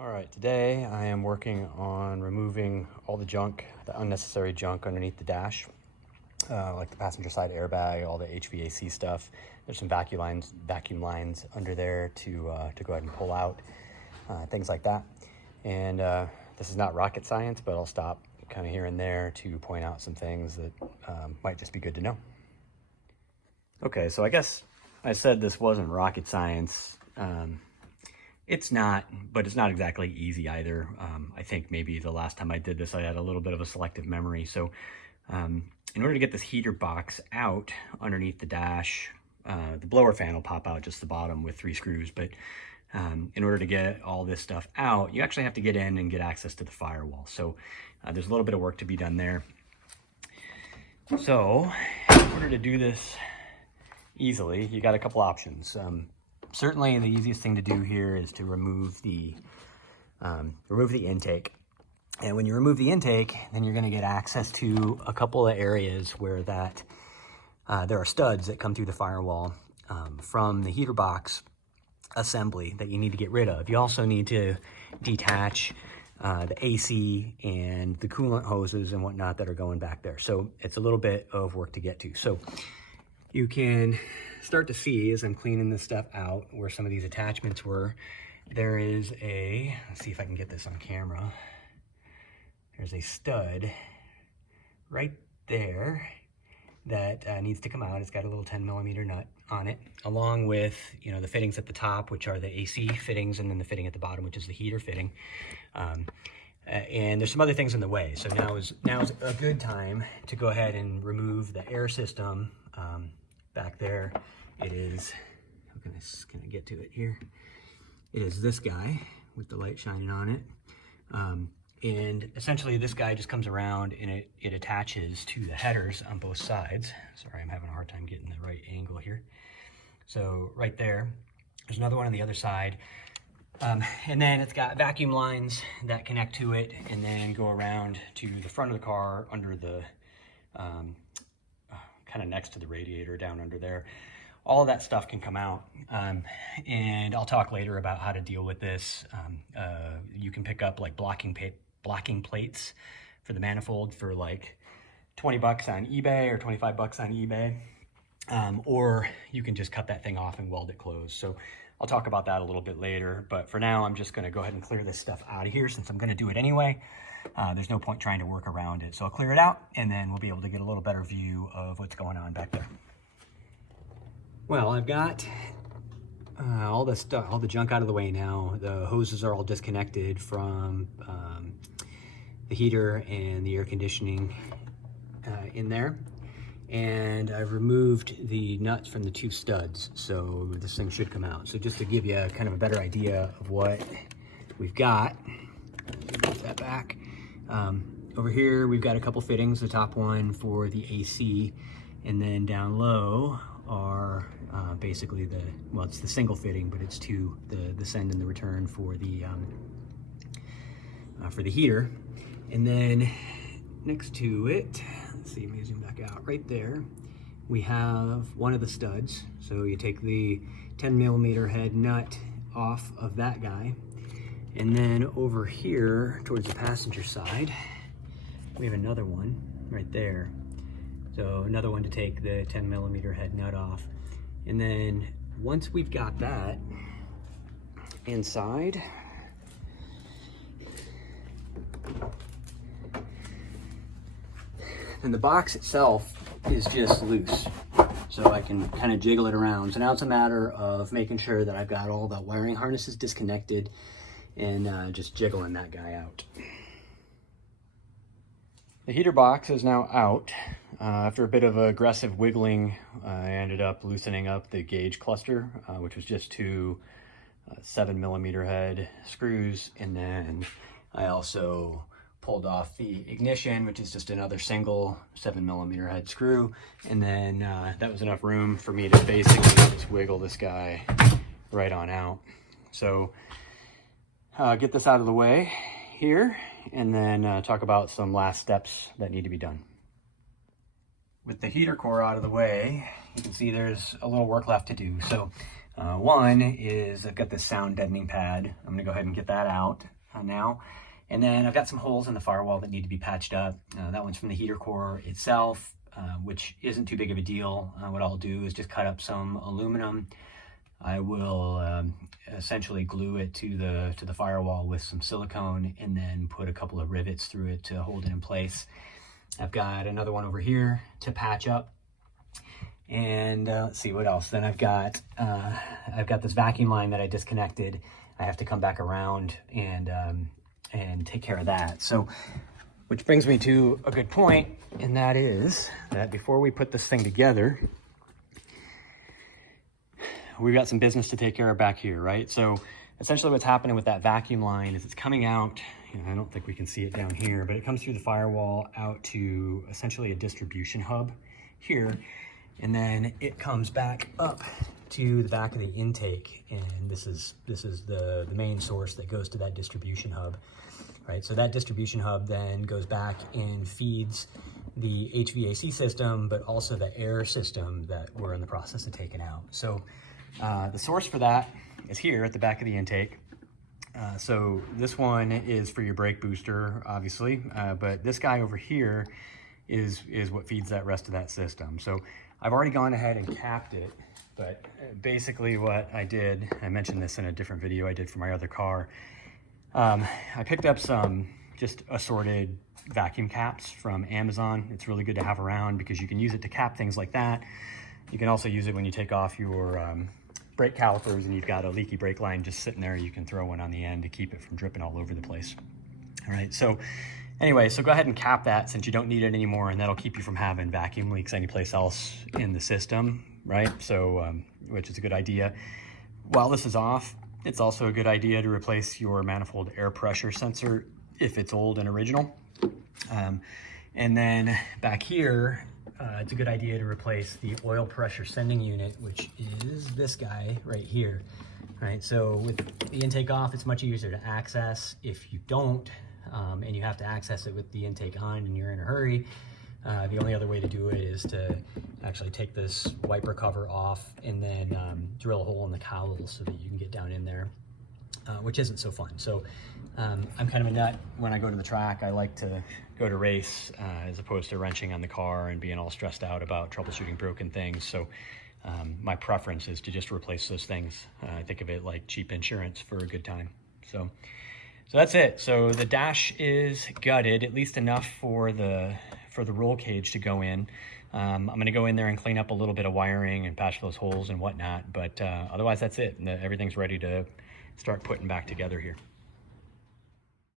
All right, today I am working on removing all the junk, the unnecessary junk underneath the dash, like the passenger side airbag, all the HVAC stuff. There's some vacuum lines under there to go ahead and pull out, things like that. And this is not rocket science, but I'll stop kind of here and there to point out some things that might just be good to know. Okay, so I guess I said this wasn't rocket science. It's not, but it's not exactly easy either. I think maybe the last time I did this, I had a little bit of a selective memory. So in order to get this heater box out underneath the dash, the blower fan will pop out just the bottom with 3 screws. But in order to get all this stuff out, you actually have to get in and get access to the firewall. So there's a little bit of work to be done there. So in order to do this easily, you got a couple options. Certainly the easiest thing to do here is to remove the intake. And when you remove the intake, then you're going to get access to a couple of areas where there are studs that come through the firewall from the heater box assembly that you need to get rid of. You also need to detach the AC and the coolant hoses and whatnot that are going back there. So it's a little bit of work to get to. So you can start to see as I'm cleaning this stuff out where some of these attachments were. There is let's see if I can get this on camera. There's a stud right there that needs to come out. It's got a little 10mm nut on it, along with, the fittings at the top, which are the AC fittings, and then the fitting at the bottom, which is the heater fitting. And there's some other things in the way. So now is a good time to go ahead and remove the air system. Back there, it is, how can I get to it here? It is this guy with the light shining on it. And essentially this guy just comes around and it attaches to the headers on both sides. Sorry, I'm having a hard time getting the right angle here. So right there, there's another one on the other side. And then it's got vacuum lines that connect to it and then go around to the front of the car under the, kind of next to the radiator down under there. All of that stuff can come out. And I'll talk later about how to deal with this. You can pick up like blocking plates for the manifold for like 20 bucks on eBay or 25 bucks on eBay. Or you can just cut that thing off and weld it closed. So I'll talk about that a little bit later, but for now I'm just gonna go ahead and clear this stuff out of here since I'm gonna do it anyway. There's no point trying to work around it. So I'll clear it out and then we'll be able to get a little better view of what's going on back there. Well, I've got all the junk out of the way now. The hoses are all disconnected from the heater and the air conditioning in there. And I've removed the nuts from the 2 studs, so this thing should come out. So just to give you kind of a better idea of what we've got, put that back. Over here we've got a couple fittings, the top one for the AC, and then down low are basically it's the single fitting, but it's the send and the return for the heater. And then next to it, let's see, let me zoom back out, right there, we have one of the studs. So you take the 10mm head nut off of that guy. And then over here towards the passenger side, we have another one right there. So another one to take the 10mm head nut off. And then once we've got that inside, and the box itself is just loose. So I can kind of jiggle it around. So now it's a matter of making sure that I've got all the wiring harnesses disconnected and just jiggling that guy out. The heater box is now out. After a bit of aggressive wiggling, I ended up loosening up the gauge cluster, which was just 2 7mm head screws. And then I also pulled off the ignition, which is just another single 7mm head screw. And then that was enough room for me to basically just wiggle this guy right on out. So get this out of the way here and then talk about some last steps that need to be done. With the heater core out of the way, you can see there's a little work left to do. So One is I've got this sound deadening pad. I'm gonna go ahead and get that out now. And then I've got some holes in the firewall that need to be patched up. That one's from the heater core itself, which isn't too big of a deal. What I'll do is just cut up some aluminum. I will essentially glue it to the firewall with some silicone and then put a couple of rivets through it to hold it in place. I've got another one over here to patch up. And let's see what else. Then I've got this vacuum line that I disconnected. I have to come back around and take care of that. So, which brings me to a good point, and that is that before we put this thing together, we've got some business to take care of back here, right? So essentially what's happening with that vacuum line is it's coming out, I don't think we can see it down here, but it comes through the firewall out to essentially a distribution hub here. And then it comes back up to the back of the intake. And this is the main source that goes to that distribution hub, right? So that distribution hub then goes back and feeds the HVAC system, but also the air system that we're in the process of taking out. So the source for that is here at the back of the intake. So this one is for your brake booster, obviously, but this guy over here is what feeds that rest of that system. So I've already gone ahead and capped it, but basically what I did, I mentioned this in a different video I did for my other car. I picked up some just assorted vacuum caps from Amazon. It's really good to have around because you can use it to cap things like that. You can also use it when you take off your brake calipers and you've got a leaky brake line just sitting there. You can throw one on the end to keep it from dripping all over the place. All right, so anyway, so go ahead and cap that since you don't need it anymore, and that'll keep you from having vacuum leaks anyplace else in the system, right? So, which is a good idea. While this is off, it's also a good idea to replace your manifold air pressure sensor if it's old and original. And then back here, it's a good idea to replace the oil pressure sending unit, which is this guy right here, right? So with the intake off, it's much easier to access. If you don't, and you have to access it with the intake on and you're in a hurry, the only other way to do it is to actually take this wiper cover off and then drill a hole in the cowl so that you can get down in there, which isn't so fun. So I'm kind of a nut when I go to the track. I like to go to race as opposed to wrenching on the car and being all stressed out about troubleshooting broken things. So my preference is to just replace those things. I think of it like cheap insurance for a good time. So that's it. So the dash is gutted, at least enough for the roll cage to go in. I'm going to go in there and clean up a little bit of wiring and patch those holes and whatnot. But otherwise, that's it. Everything's ready to start putting back together here.